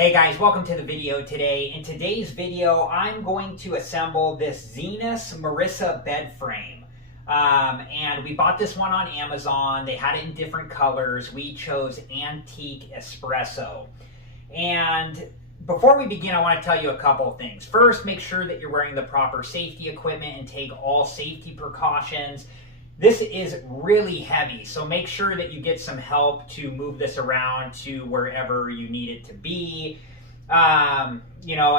Hey guys, welcome to the video today. In today's video, I'm going to assemble this Zinus Marissa bed frame. And we bought this one on Amazon. They had it in different colors. We chose Antique Espresso. And before we begin, I want to tell you a couple of things. First, make sure that you're wearing the proper safety equipment and take all safety precautions. This is really heavy, so make sure that you get some help to move this around to wherever you need it to be. And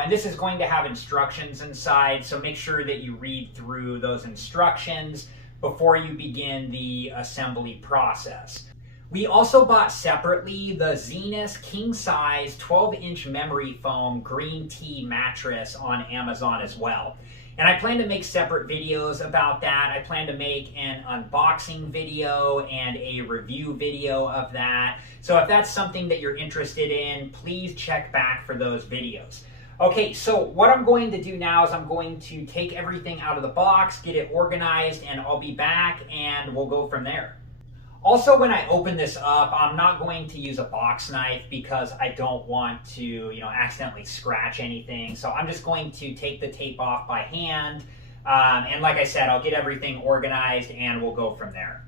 this is going to have instructions inside, so make sure that you read through those instructions before you begin the assembly process. We also bought separately the Zinus king size 12-inch memory foam green tea mattress on Amazon as well. And I plan to make separate videos about that. I plan to make an unboxing video and a review video of that. So if that's something that you're interested in, please check back for those videos. Okay, so what I'm going to do now is I'm going to take everything out of the box, get it organized, and I'll be back and we'll go from there. Also, when I open this up, I'm not going to use a box knife because I don't want to, accidentally scratch anything. So I'm just going to take the tape off by hand. And like I said, I'll get everything organized and we'll go from there.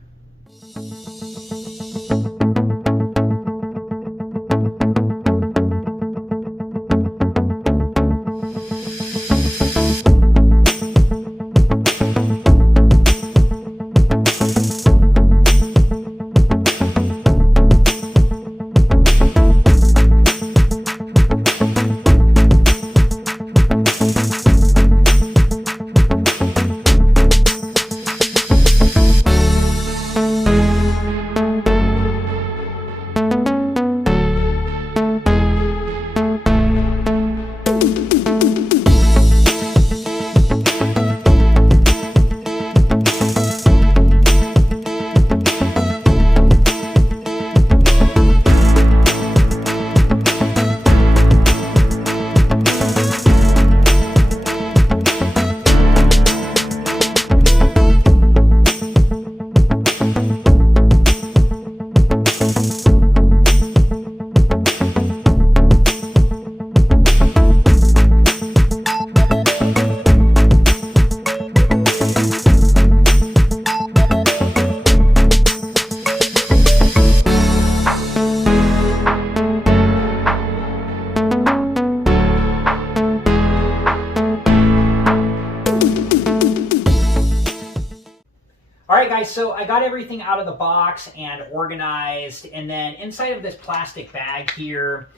Alright guys, so I got everything out of the box and organized, and then inside of this plastic bag here,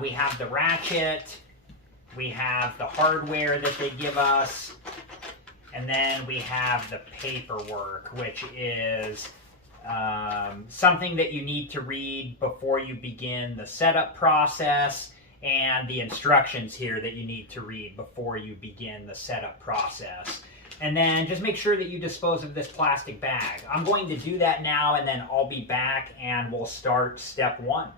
we have the ratchet, we have the hardware that they give us, and then we have the paperwork, which is something that you need to read before you begin the setup process, and the instructions here that you need to read before you begin the setup process. And then just make sure that you dispose of this plastic bag. I'm going to do that now, and then I'll be back and we'll start step one.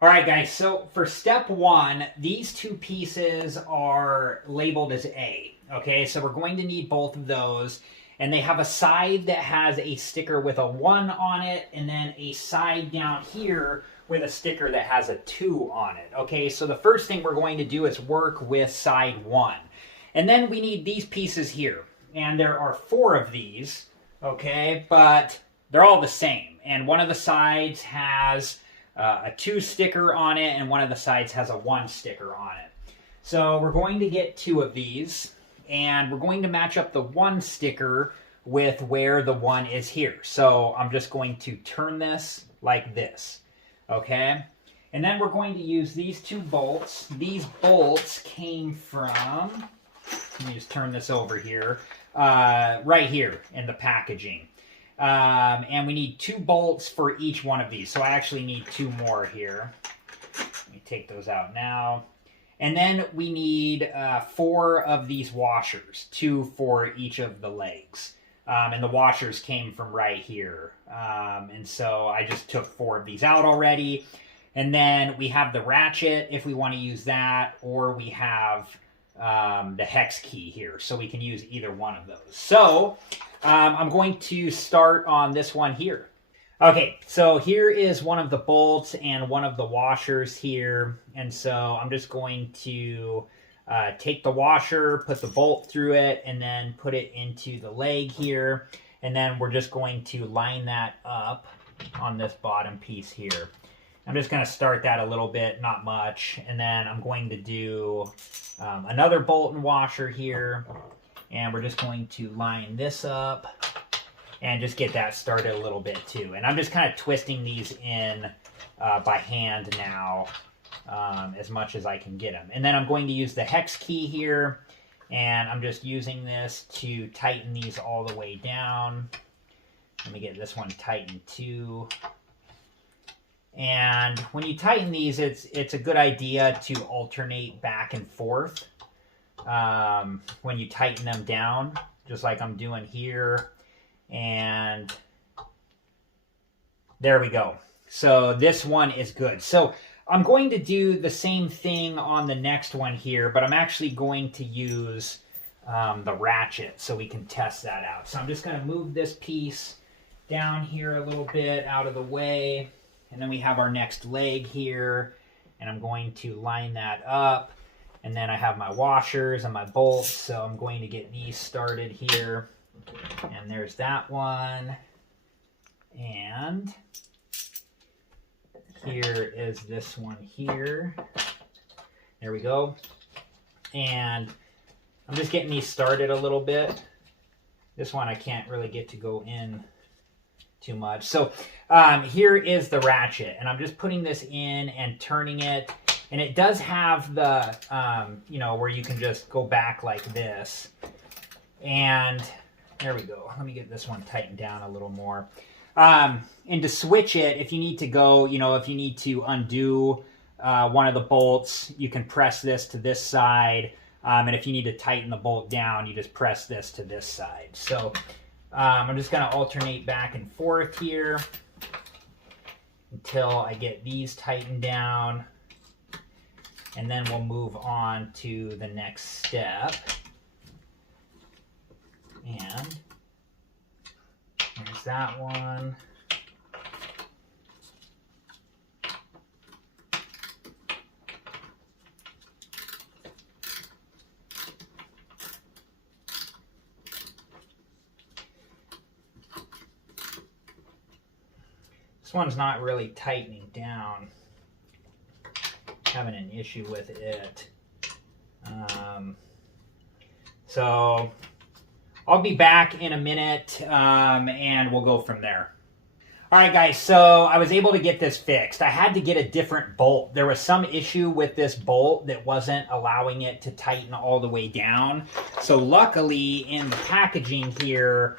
All right, guys, so for step one, these two pieces are labeled as A. Okay, so we're going to need both of those, and they have a side that has a sticker with a 1 on it, and then a side down here with a sticker that has a 2 on it. Okay, so the first thing we're going to do is work with side 1. And then we need these pieces here, and there are 4 of these, okay, but they're all the same. And one of the sides has a 2 sticker on it, and one of the sides has a 1 sticker on it. So we're going to get 2 of these, and we're going to match up the 1 sticker with where the 1 is here. So I'm just going to turn this like this, okay? And then we're going to use these 2 bolts. These bolts came from, let me just turn this over here, right here in the packaging. And we need 2 bolts for each one of these. So I actually need 2 more here. Let me take those out now. And then we need 4 of these washers, 2 for each of the legs. And the washers came from right here. And so I just took 4 of these out already. And then we have the ratchet if we want to use that, or we have the hex key here. So we can use either one of those. So I'm going to start on this one here. Okay, so here is one of the bolts and one of the washers here. And so I'm just going to take the washer, put the bolt through it, and then put it into the leg here. And then we're just going to line that up on this bottom piece here. I'm just going to start that a little bit, not much. And then I'm going to do another bolt and washer here. And we're just going to line this up and just get that started a little bit too. And I'm just kind of twisting these in by hand now as much as I can get them. And then I'm going to use the hex key here. And I'm just using this to tighten these all the way down. Let me get this one tightened too. And when you tighten these, it's a good idea to alternate back and forth when you tighten them down, just like I'm doing here. And there we go. So this one is good. So I'm going to do the same thing on the next one here, but I'm actually going to use the ratchet so we can test that out. So I'm just going to move this piece down here a little bit out of the way. And then we have our next leg here, and I'm going to line that up. And then I have my washers and my bolts, so I'm going to get these started here. And there's that one. And here is this one here. There we go. And I'm just getting these started a little bit. This one I can't really get to go in too much. So here is the ratchet, and I'm just putting this in and turning it. And it does have the, you know, where you can just go back like this. And there we go. Let me get this one tightened down a little more. And to switch it, if you need to go, you know, if you need to undo one of the bolts, you can press this to this side. And if you need to tighten the bolt down, you just press this to this side. So I'm just going to alternate back and forth here until I get these tightened down. And then we'll move on to the next step. And there's that one. This one's not really tightening down. Having an issue with it. So I'll be back in a minute and we'll go from there. All right, guys, so I was able to get this fixed. I had to get a different bolt. There was some issue with this bolt that wasn't allowing it to tighten all the way down. So luckily in the packaging here,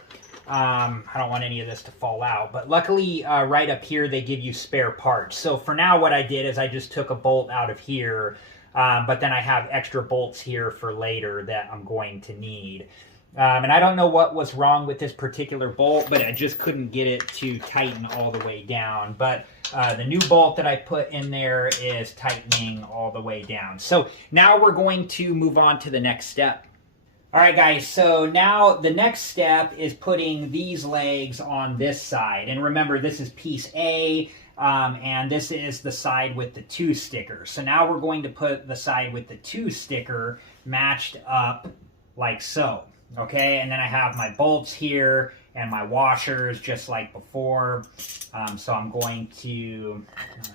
I don't want any of this to fall out, but luckily right up here they give you spare parts. So for now what I did is I just took a bolt out of here, but then I have extra bolts here for later that I'm going to need. And I don't know what was wrong with this particular bolt, but I just couldn't get it to tighten all the way down. But the new bolt that I put in there is tightening all the way down. So now we're going to move on to the next step. All right, guys, so now the next step is putting these legs on this side. And remember, this is piece A, and this is the side with the 2 sticker. So now we're going to put the side with the 2 sticker matched up like so. Okay, and then I have my bolts here and my washers just like before. So I'm going to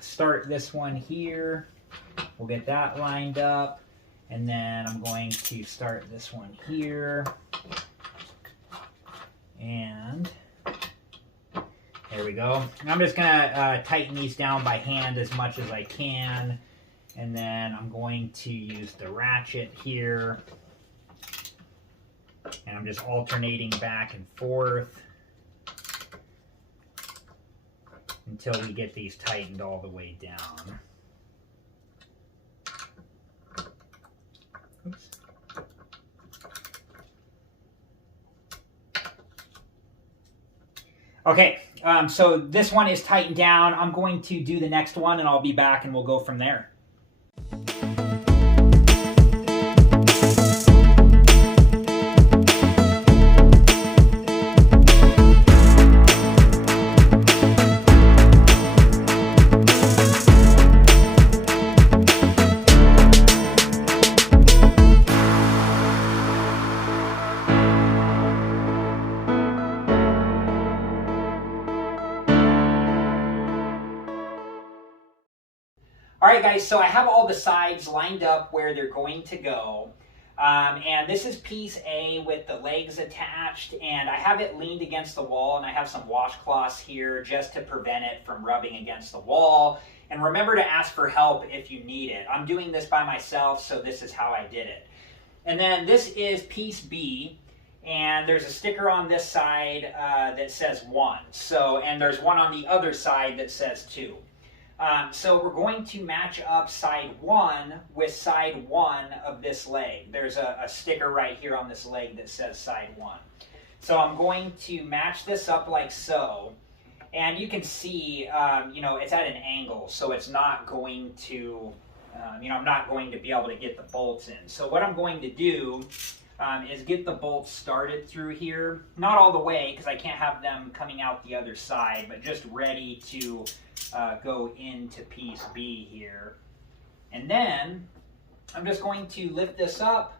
start this one here. We'll get that lined up. And then I'm going to start this one here. And there we go. And I'm just going to tighten these down by hand as much as I can. And then I'm going to use the ratchet here. And I'm just alternating back and forth until we get these tightened all the way down. Oops. Okay, So this one is tightened down. I'm going to do the next one and I'll be back and we'll go from there. All right, guys, so I have all the sides lined up where they're going to go. And this is piece A with the legs attached, and I have it leaned against the wall, and I have some washcloths here just to prevent it from rubbing against the wall. And remember to ask for help if you need it. I'm doing this by myself, so this is how I did it. And then this is piece B, and there's a sticker on this side that says 1. So, and there's one on the other side that says 2. So we're going to match up side 1 with side 1 of this leg. There's a sticker right here on this leg that says side 1. So I'm going to match this up like so. And you can see, it's at an angle, so it's not going to, I'm not going to be able to get the bolts in. So what I'm going to do is get the bolts started through here. Not all the way, because I can't have them coming out the other side, but just ready to go into piece B here. And then I'm just going to lift this up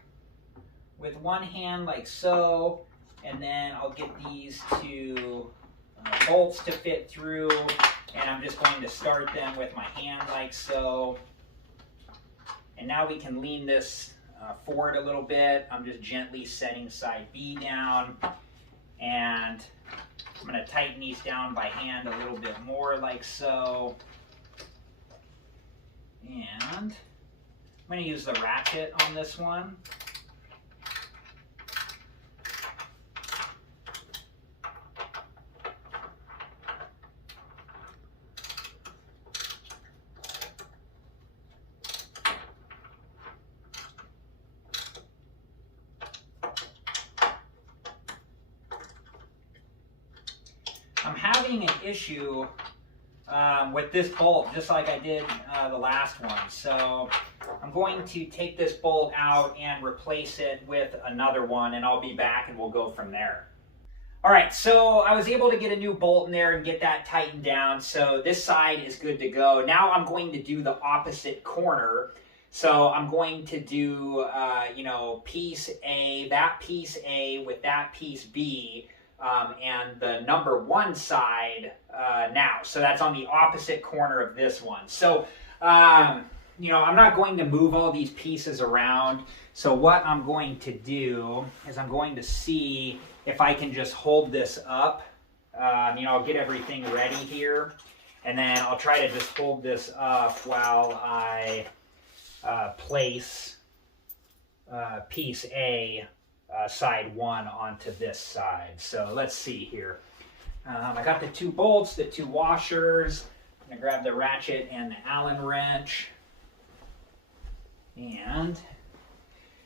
with one hand like so, and then I'll get these two bolts to fit through, and I'm just going to start them with my hand like so. And now we can lean this forward a little bit. I'm just gently setting side B down, and I'm going to tighten these down by hand a little bit more like so. And I'm going to use the ratchet on this one. I'm having an issue with this bolt, just like I did the last one. So I'm going to take this bolt out and replace it with another one, and I'll be back and we'll go from there. All right, so I was able to get a new bolt in there and get that tightened down. So this side is good to go. Now I'm going to do the opposite corner. So I'm going to do, piece A, that piece A with that piece B. And the number 1 side now. So that's on the opposite corner of this one. So, I'm not going to move all these pieces around. So what I'm going to do is I'm going to see if I can just hold this up. I'll get everything ready here. And then I'll try to just hold this up while I place piece A side 1 onto this side. So let's see here. I got the 2 bolts, the 2 washers. I'm going to grab the ratchet and the Allen wrench. And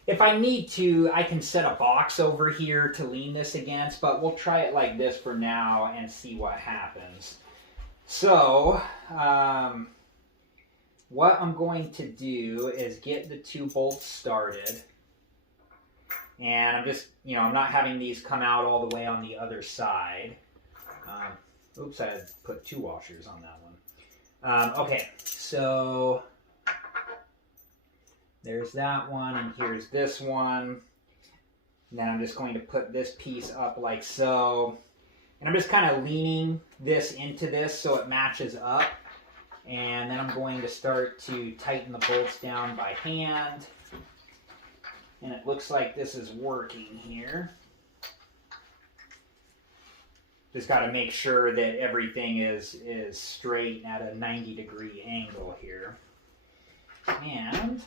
if I need to, I can set a box over here to lean this against, but we'll try it like this for now and see what happens. So, what I'm going to do is get the 2 bolts started. And I'm just, I'm not having these come out all the way on the other side. Oops, I had put 2 washers on that one. Okay, so there's that one, and here's this one. And then I'm just going to put this piece up like so. And I'm just kind of leaning this into this so it matches up. And then I'm going to start to tighten the bolts down by hand. And it looks like this is working here. Just got to make sure that everything is straight at a 90-degree angle here. And,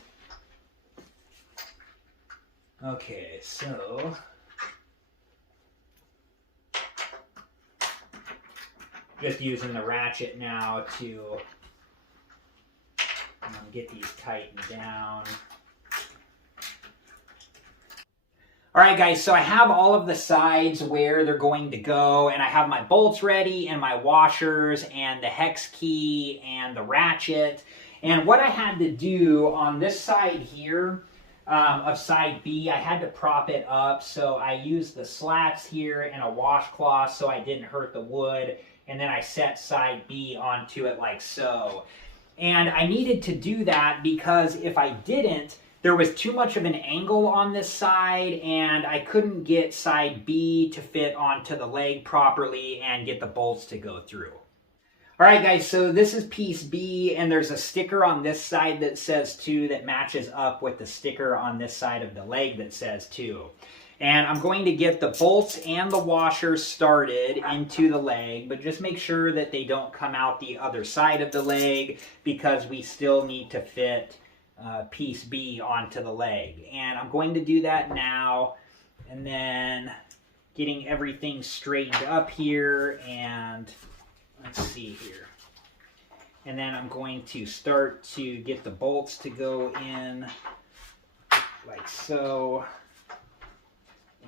okay, so just using the ratchet now to get these tightened down. All right, guys, so I have all of the sides where they're going to go, and I have my bolts ready, and my washers, and the hex key, and the ratchet. And what I had to do on this side here, of side B, I had to prop it up, so I used the slats here and a washcloth so I didn't hurt the wood, and then I set side B onto it like so. And I needed to do that because if I didn't, there was too much of an angle on this side, and I couldn't get side B to fit onto the leg properly and get the bolts to go through. All right, guys, so this is piece B, and there's a sticker on this side that says 2 that matches up with the sticker on this side of the leg that says 2. And I'm going to get the bolts and the washers started into the leg, but just make sure that they don't come out the other side of the leg because we still need to fit piece B onto the leg. And I'm going to do that now, and then getting everything straightened up here, and let's see here. And then I'm going to start to get the bolts to go in like so.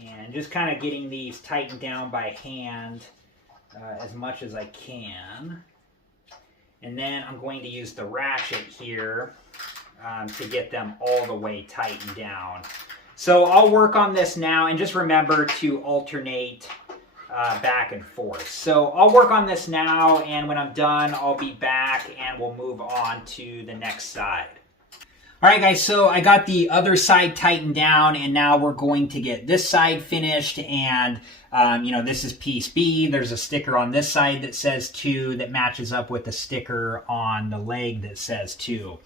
And just kind of getting these tightened down by hand as much as I can. And then I'm going to use the ratchet here to get them all the way tightened down. So I'll work on this now, and just remember to alternate back and forth. So I'll work on this now, and when I'm done, I'll be back and we'll move on to the next side. All right, guys, so I got the other side tightened down, and now we're going to get this side finished. And, this is piece B. There's a sticker on this side that says 2 that matches up with the sticker on the leg that says 2.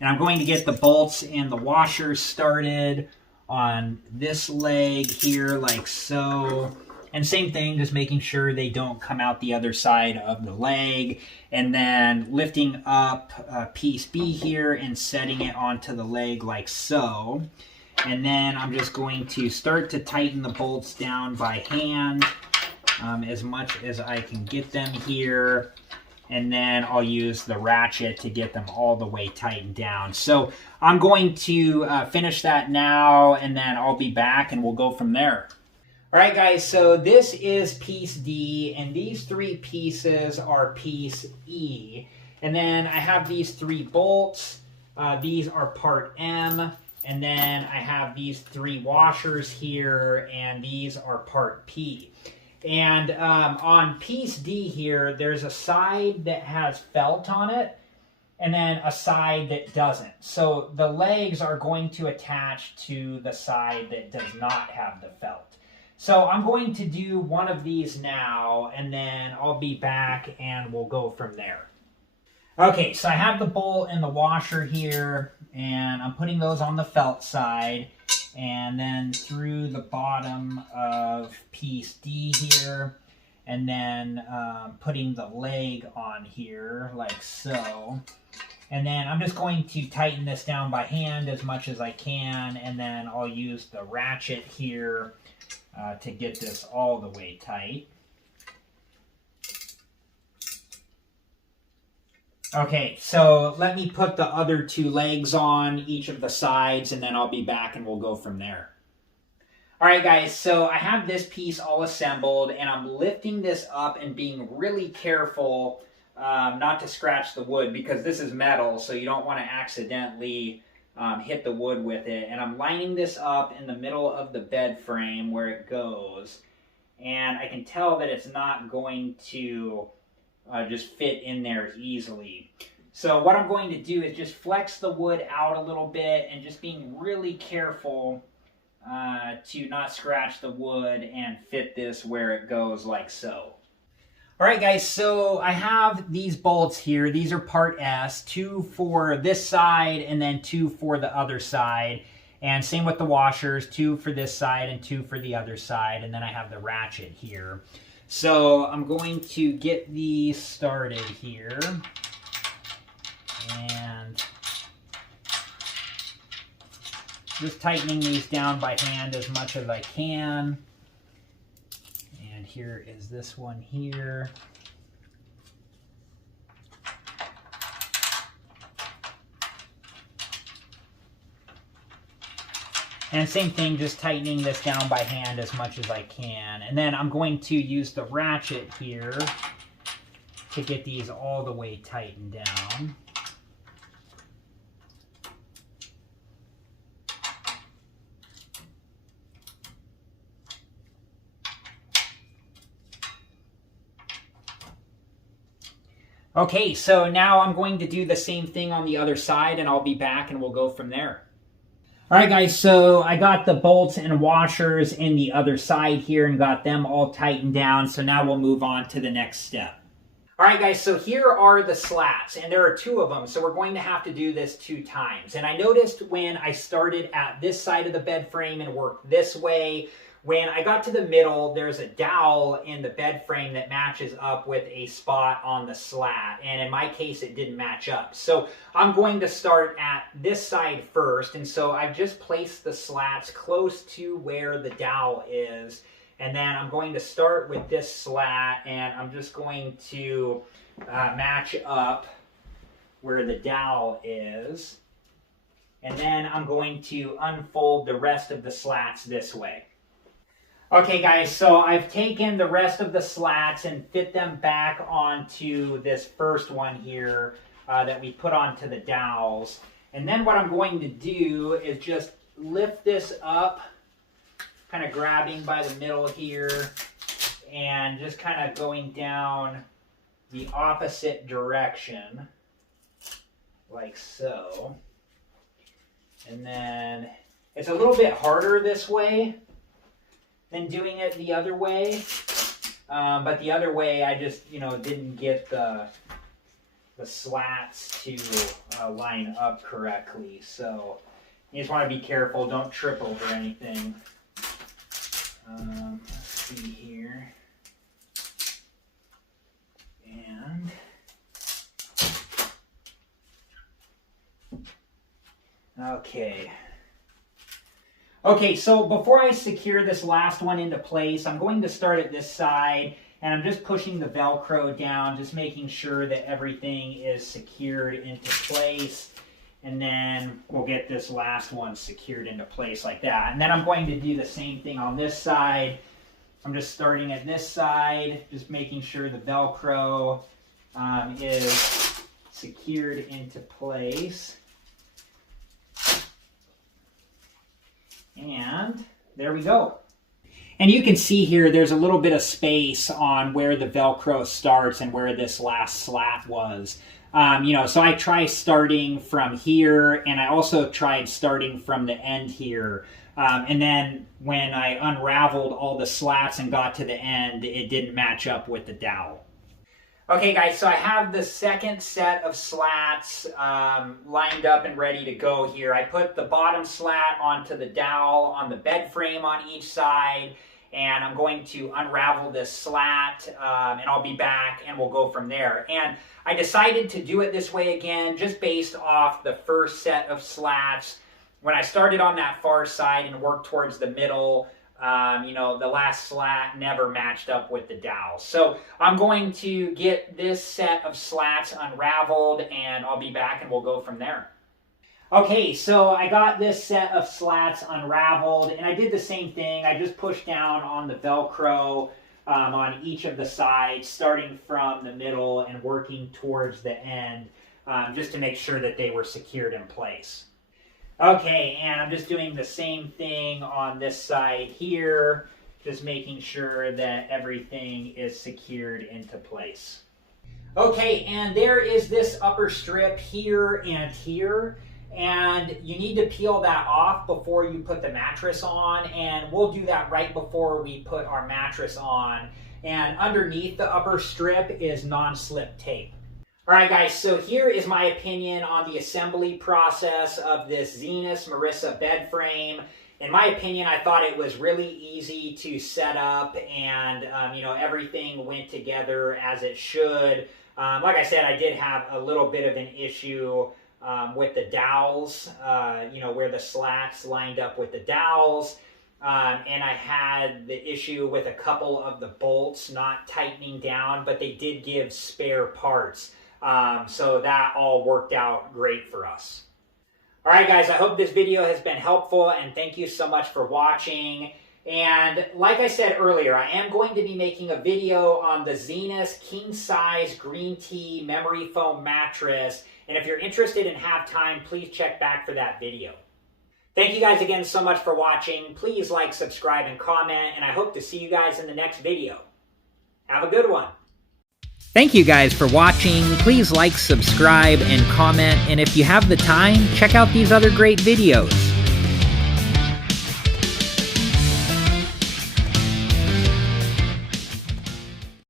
And I'm going to get the bolts and the washers started on this leg here like so. And same thing, just making sure they don't come out the other side of the leg. And then lifting up piece B here and setting it onto the leg like so. And then I'm just going to start to tighten the bolts down by hand as much as I can get them here. And then I'll use the ratchet to get them all the way tightened down. So I'm going to finish that now, and then I'll be back and we'll go from there. All right, guys, so this is piece D, and these 3 pieces are piece E. And then I have these 3 bolts. These are part M. And then I have these 3 washers here, and these are part P. And on piece D here, there's a side that has felt on it, and then a side that doesn't. So the legs are going to attach to the side that does not have the felt. So I'm going to do one of these now, and then I'll be back and we'll go from there. Okay, so I have the bolt and the washer here, and I'm putting those on the felt side, and then through the bottom of piece D here, and then putting the leg on here like so. And then I'm just going to tighten this down by hand as much as I can, and then I'll use the ratchet here to get this all the way tight. Okay, so let me put the other 2 legs on each of the sides, and then I'll be back and we'll go from there. All right, guys, so I have this piece all assembled, and I'm lifting this up and being really careful not to scratch the wood, because this is metal, so you don't want to accidentally hit the wood with it. And I'm lining this up in the middle of the bed frame where it goes, and I can tell that it's not going to just fit in there easily. So what I'm going to do is just flex the wood out a little bit, and just being really careful to not scratch the wood and fit this where it goes like so. All right, guys, so I have these bolts here. These are part S, 2 for this side and then 2 for the other side. And same with the washers, 2 for this side and 2 for the other side. And then I have the ratchet here. So I'm going to get these started here. And just tightening these down by hand as much as I can. And here is this one here. And same thing, just tightening this down by hand as much as I can. And then I'm going to use the ratchet here to get these all the way tightened down. Okay, so now I'm going to do the same thing on the other side, and I'll be back and we'll go from there. All right, guys, so I got the bolts and washers in the other side here and got them all tightened down, so now we'll move on to the next step. All right, guys, so here are the slats, and there are 2 of them, so we're going to have to do this 2 times. And I noticed when I started at this side of the bed frame and worked this way, when I got to the middle, there's a dowel in the bed frame that matches up with a spot on the slat, and in my case, it didn't match up. So I'm going to start at this side first, and so I've just placed the slats close to where the dowel is, and then I'm going to start with this slat, and I'm just going to match up where the dowel is, and then I'm going to unfold the rest of the slats this way. Okay, guys, so I've taken the rest of the slats and fit them back onto this first one here that we put onto the dowels. And then what I'm going to do is just lift this up, kind of grabbing by the middle here, and just kind of going down the opposite direction, like so. And then it's a little bit harder this way than doing it the other way, but the other way I just didn't get the slats to line up correctly, so you just want to be careful, don't trip over anything. Let's see here, and okay. Okay, so before I secure this last one into place, I'm going to start at this side, and I'm just pushing the Velcro down, just making sure that everything is secured into place, and then we'll get this last one secured into place like that. And then I'm going to do the same thing on this side. I'm just starting at this side, just making sure the Velcro is secured into place. And there we go. And you can see here there's a little bit of space on where the Velcro starts and where this last slat was. So I tried starting from here, and I also tried starting from the end here. And then when I unraveled all the slats and got to the end, it didn't match up with the dowel. Okay, guys, so I have the second set of slats lined up and ready to go here. I put the bottom slat onto the dowel on the bed frame on each side, and I'm going to unravel this slat, and I'll be back, and we'll go from there. And I decided to do it this way again, just based off the first set of slats. When I started on that far side and worked towards the middle, the last slat never matched up with the dowel. So I'm going to get this set of slats unraveled, and I'll be back and we'll go from there. Okay, so I got this set of slats unraveled, and I did the same thing. I just pushed down on the Velcro on each of the sides, starting from the middle and working towards the end, just to make sure that they were secured in place. Okay, and I'm just doing the same thing on this side here, just making sure that everything is secured into place. Okay, and there is this upper strip here and here, and you need to peel that off before you put the mattress on, and we'll do that right before we put our mattress on. And underneath the upper strip is non-slip tape. All right, guys, so here is my opinion on the assembly process of this Zinus Marissa bed frame. In my opinion, I thought it was really easy to set up, and everything went together as it should. Like I said, I did have a little bit of an issue with the dowels, where the slats lined up with the dowels. And I had the issue with a couple of the bolts not tightening down, but they did give spare parts. So that all worked out great for us. All right, guys, I hope this video has been helpful, and thank you so much for watching. And like I said earlier, I am going to be making a video on the Zinus king size green tea memory foam mattress. And if you're interested and have time, please check back for that video. Thank you guys again so much for watching. Please like, subscribe, and comment, and I hope to see you guys in the next video. Have a good one. Thank you guys for watching. Please like, subscribe, and comment. And if you have the time, check out these other great videos.